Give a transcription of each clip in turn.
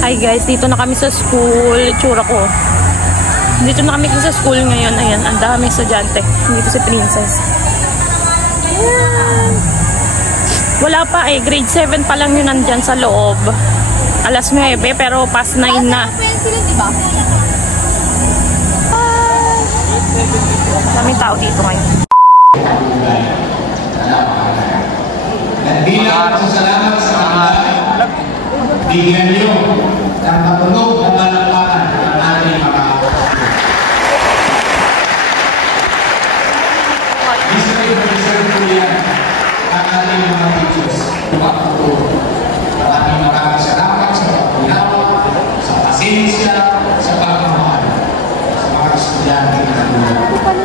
Hi guys, dito na kami sa school. Tsura ko. Dito na kami sa school ngayon. Ayan, ang daming estudyante. Dito si Princess. Ayan. Wala pa eh. Grade 7 pa lang yun nandyan sa loob. Alas 9 pero past 9 na. Daming tao dito ngayon. Bilang pasasalamat sa kanila, bigyan niyo ng matunog na palakpakan ng ating mga deserve po yan ang ating mga teachers. Maraming magkakasalamat sa pagkunawa, sa pasensya, sa pagmamahal sa mga estudyante na nandun.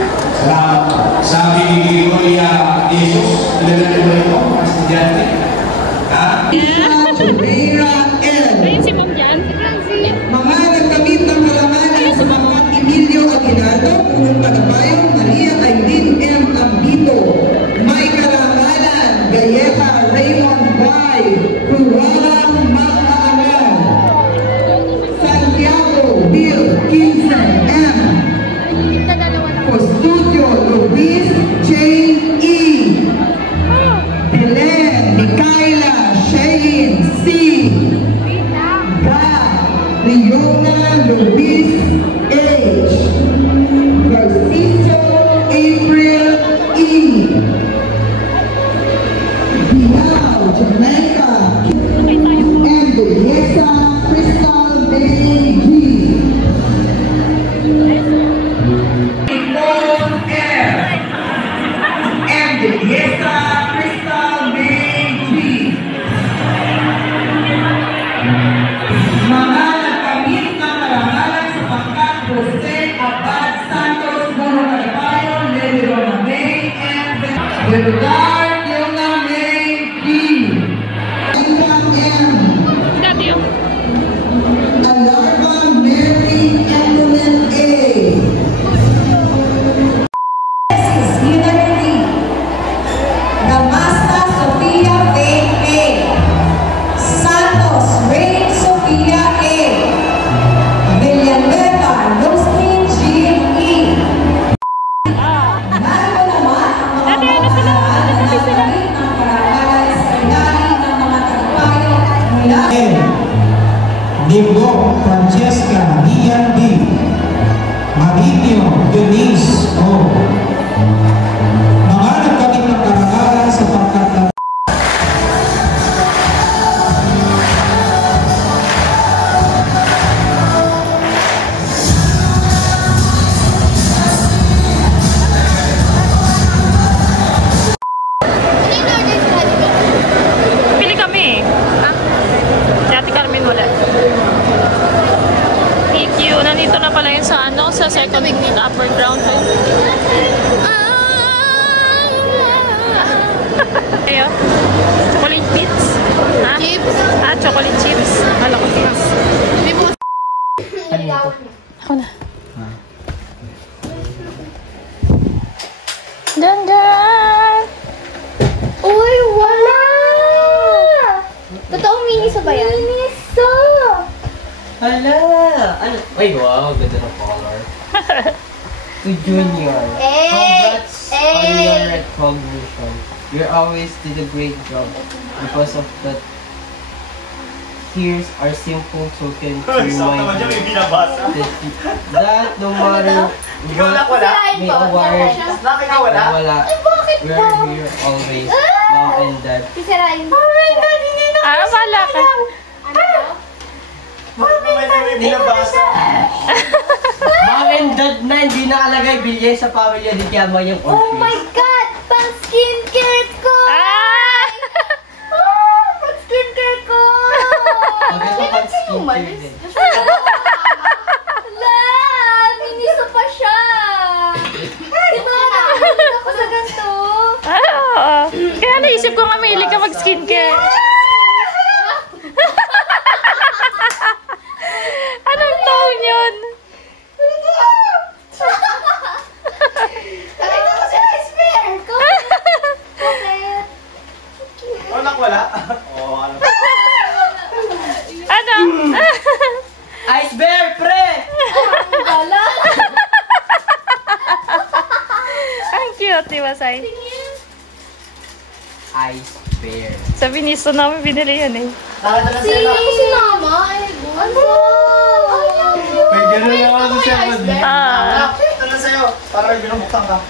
Salamat po. Sabi ni Gloria Jesus, ilan na ito mga estudyante? Ayun si Mom dyan. Mga nagkamit ng kalanganan sa mga Emilio Aguinaldo, Punong Tagapayong, Maria Aileen M. Ambito, may kalanganan, Gayeta Raymond Y. Purang Mag-aaral, Santiago Bill Kinsen M. Custodio Luis J. E. Belen Micaela Shailene C. Leona Luis H. Garciso April E. Dial Jamaica and Belleza Crystal May G. Nicole R. And Belleza Crystal May G. Mga nagkamit ng karangalan sa pangkat Jose Abad Santos Moro Calipayo, Leona May and Verugar Leona May P. Ingram M. Alarva Mary Evelyn A. University. Damasta Sofia Faith A. Santos Ray Sofia A. Villanueva Losmin Jean E. Narito naman ang mga pamahalaan na nagkamit ng karangalan sa ilalim ng mga tagumpayo mula Nimbo Francesca Lian B. Marinio Eunice O. Mga nagkamit ng karangalan sa pangkat ng Pili kami. Si Ate Carmen wala. Thank you. Nandito na pala yun sa ano, sa second upper ground. Ayo. Chocolate bits. Ha? Chips. Ah, chocolate chips. Wala ko chips. Ako na. Dandan! Uy, wala! Totoong miniso ba yan? Miniso! Hala! Ano? Ay, wow! Ganda ng color. To Junior. Congrats on your recognition. You always did a great job. Because of that, here's our simple token to remind you that no matter what may award wala, we're here always, mom and dad. Sisirain. Ah, wala ka. Mom and dad na hindi nakalagay bilye sa pamilya ni Kiama yung Oh my God! Pang skincare ko! Pang skincare ko! Maganda pang skincare din. Wala! Miniso pa siya! Diba? Nakakulit ako sa ganito. Oo. Kaya naisip ko nga mahilig ka mag-skincare. Anong taon yun? Nakita ko si Rice Bear! Comment! Wala? Oo, ano? Ano? fair. Sa Vinisto namin binili yan eh. Si Mama, ano? May gano'n na ako sa Ah. Ito na sa'yo. Para binubuksan ka.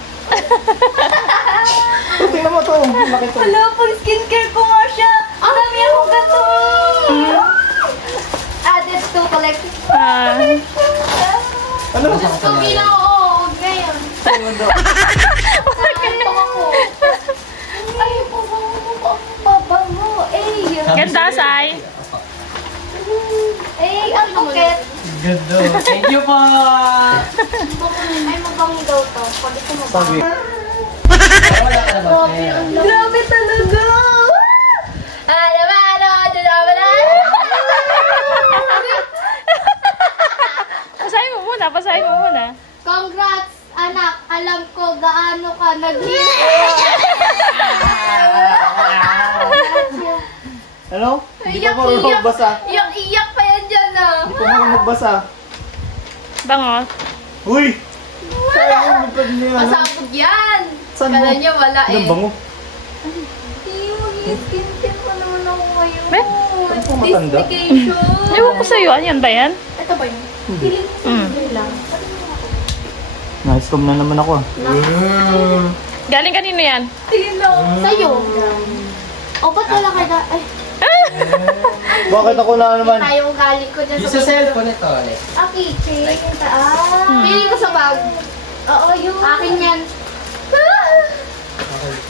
Tingnan mo to. Bakit to? Hello, pang skincare ko nga siya. Ang dami akong gato. Added to collect. Ano? Gusto bilang oo, ngayon. Nakakantong ako. Ay, pabango. Eh, Ganda, Sai. ang buket. Ganda. Thank you po! Ay, mabango daw to. Pwede ko Sabi. mabango. Wala ka naman, fair. Grabe talaga! Pasahin mo muna. Congrats, anak. Alam ko gaano ka Ano? Hindi ko marunong magbasa. Iyak pa yan dyan ah. Hindi ko marunong magbasa. Bango. Uy! Sayang mo pa din yan. Masabog yan. Saan Kala mo? niya wala eh. Ang bango. Hindi, mag-skincare pa naman ako ngayon. Eh? Ano po matanda? Investigation. Ewan ko sa'yo. Ano yan ba yan? Ito ba yun? Hindi. Feeling lang. Nice na naman ako. Galing kanino yan? Tingin lang. Sa'yo. O, ba't wala ka na? Ay, Bakit ako na naman? tayo galing ko dyan Yung sa cellphone ito, ulit. Ah, keychain. Feeling ko sa bag. Oo, yun. Akin yan.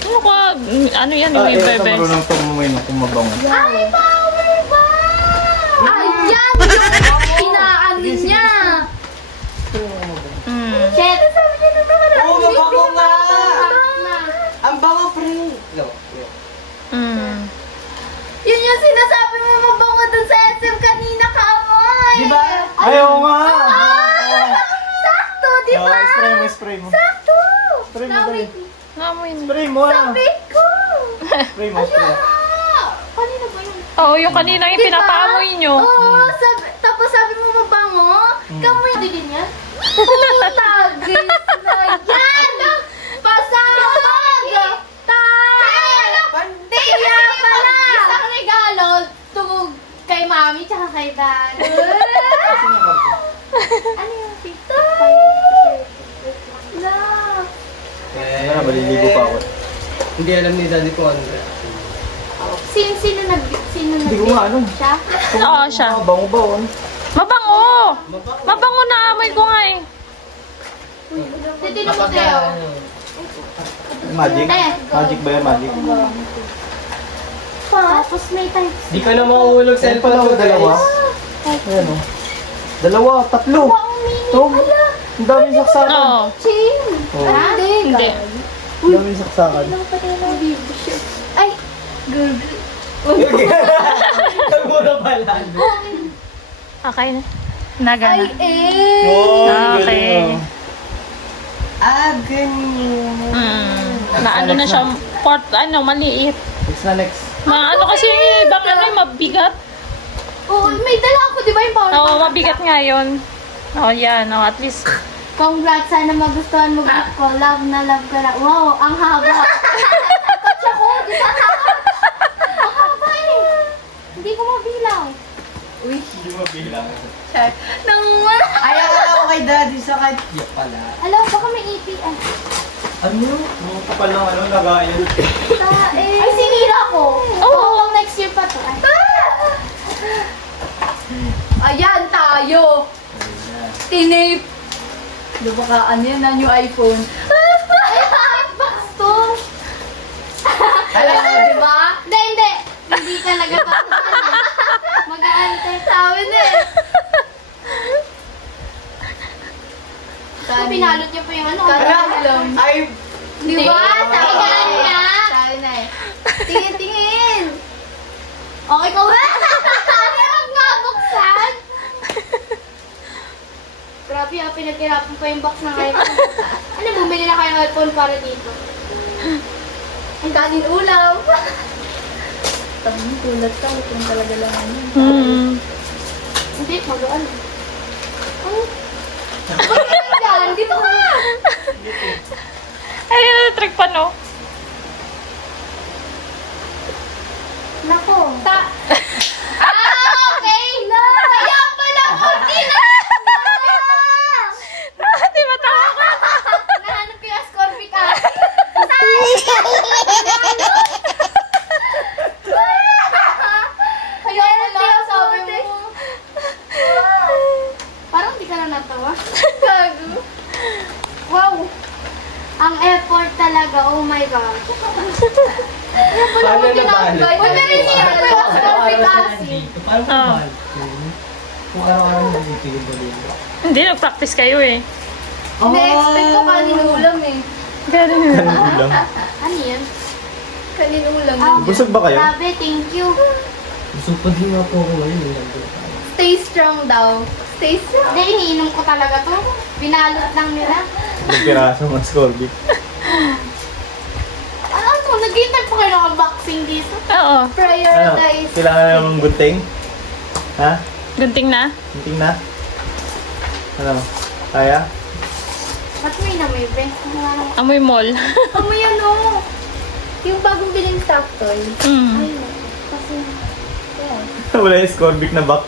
Ano ka? Ano yan yung Ito bebe? marunong tumumin kung mabango. Ay, power ba? Ayan! Yung inaano niya. Shit. Oo, mabango nga! Na. Ang bango, friend! No. Yun yung sinasabi mo mabango dun sa SM kanina ka, amoy. Diba? Ayaw nga! Sakto, di ba? Spray mo, spray mo. Sakto. Spray mo, dali. Namoy na. Spray mo ah. Sabi ko. Spray mo, spray. Kanina ba yun? Oo, yung kanina yung Diba? pinapaamoy nyo. Oo, tapos sabi mo mabango. Kamoy din yan? Tagis na yan! Pasabog! Kaya pala! Isang regalo tugog kay mami tsaka kay dad. Ano yung tito? Love! Ano, maliligo pa ako. Hindi alam ni Daddy kung ano. Sino nag... Hindi ko nga alam. Siya? Oo, siya. Bango ba on? Mabango! Mabango na amoy ko nga eh. Titino mo sa'yo. Magic? Magic ba yan, magic? Tapos may type. Di ka na mahuhulog sa Ayan pala cellphone ako, ko, dalawa. guys. Ayan o. Dalawa, tatlo. Ang mini Ito. pala. Ang daming saksakan. Oo. Chain. Oo. Hindi. Ang daming saksakan. Ay, good. Nagmura pala. Okay na. Naga na. Oh, Okay. Ah, ganyan. Na ano na siya, maliit. Next na next. Ano kasi yung ibang ano, mabigat. Oo, may dala ako, di ba yung power Oo, bank? mabigat nga yun. Oo, yan. Oo, at least. Congrats, sana magustuhan mo gift ko. Love na love ka na. Wow, ang haba. Kotsa ko, di ba? Ang haba eh. Hindi ko mabilang. Uy, Hindi mo bilang. check. Nanguwan. Ayaw ka ako kay Daddy sa kanya pala. Alam, baka may EPS. Ano? Ang kapal ng ano, nagayan. Ay, sinira ko. Oo, next year pa to. Ayan tayo. Tinape. Di ba ka, ano yan, new iPhone? Ay, bakit box to? Alam mo, Di ba? Hindi. Hindi ka nagpapakain. Mag-aantay. Sabi na eh. Pinalot niya pa yung ano. alam, ay, Di ba? Sabi ka niya. Sabi na eh. Tingin. Okay ko. Ano nga buksan? Grabe ah, pinaghirapan pa yung box ng iPhone. Ano, bumili na kayo ng iPhone para dito. Ang kanin ulam. Tama, tulad ka. Ito talaga lang ano. Hindi, magaan. Ba't ka yan? Dito ka! Ay, electric pa, no? Nako. Okay. Kaya pala konti na. Di ba tawa ka? Nahanap ko yung Scorpic acid. Kaya pala sabi mo. Parang di ka na natawa. Gago. Wow. Ang effort talaga. Oh my God. Paano nabalot? Wala rin siya ko yung Scorpic acid. Paano nabalot? Kung araw-araw nandito yung balito. Hindi, nag-practice kayo eh. Na-expect ko kaninulam eh. Galing. Ulam. Ano yun? Kaninulam. Busog ba kayo? Sabi, thank you. Gusto pa din nga po ako ngayon. Stay strong daw. Stay strong. Hindi, iniinom ko talaga to. Binalot lang nila. Yung piraso mas Corby. Ano? Naghihintay pa kayo ng unboxing dito. Oo. Ano? Prioritize. Kailangan na ng gunting? Ha? Gunting na? Gunting na? Ano? Kaya? Ba't may namoy, be? Amoy mall. Amoy ano? Yung bagong biling stock toy. Mm. Ay, kasi... Yeah. Wala yung Scorbic na box.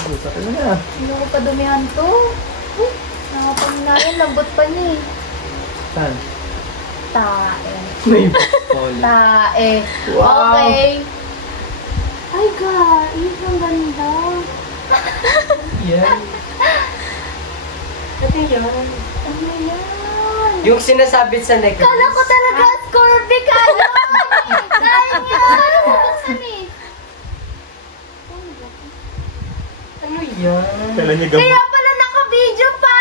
Busa ka na. Hindi ko pa dumihan to. Nakapanginayan, lambot pa niya eh. Saan? Tae. May Tae. Wow. Okay. Ay, guys, ang ganda. Yan. Ito yun. Ano yan? Yung sinasabit sa neck. Kala ko talaga Scorpic ano? Dahil yan! Buksan eh. Ano yan? Kailan niya gamot? Kaya pala naka-video pa!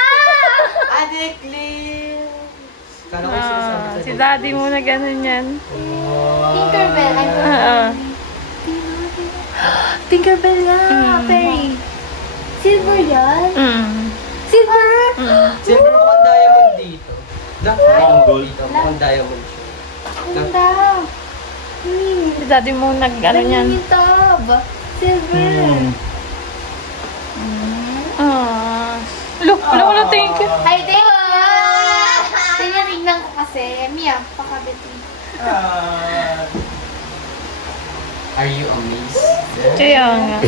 Ate Clear! Kala ko yung sinasabi sa Si neck. daddy mo na ganun yan. Tinkerbell. Ay, Oo. Tinkerbell yan. Fairy. Silver yan? Mm. Silver? Silver mukhang diamond dito. Mukhang gold. Dito, mukhang diamond siya. ganda. Si daddy mo nag-ano yan. Nangingitab. Silver. Look, thank you. Ay, thank you. Tinarignan ko kasi. Mia, pakabit mo. Are you amazed? Kaya nga.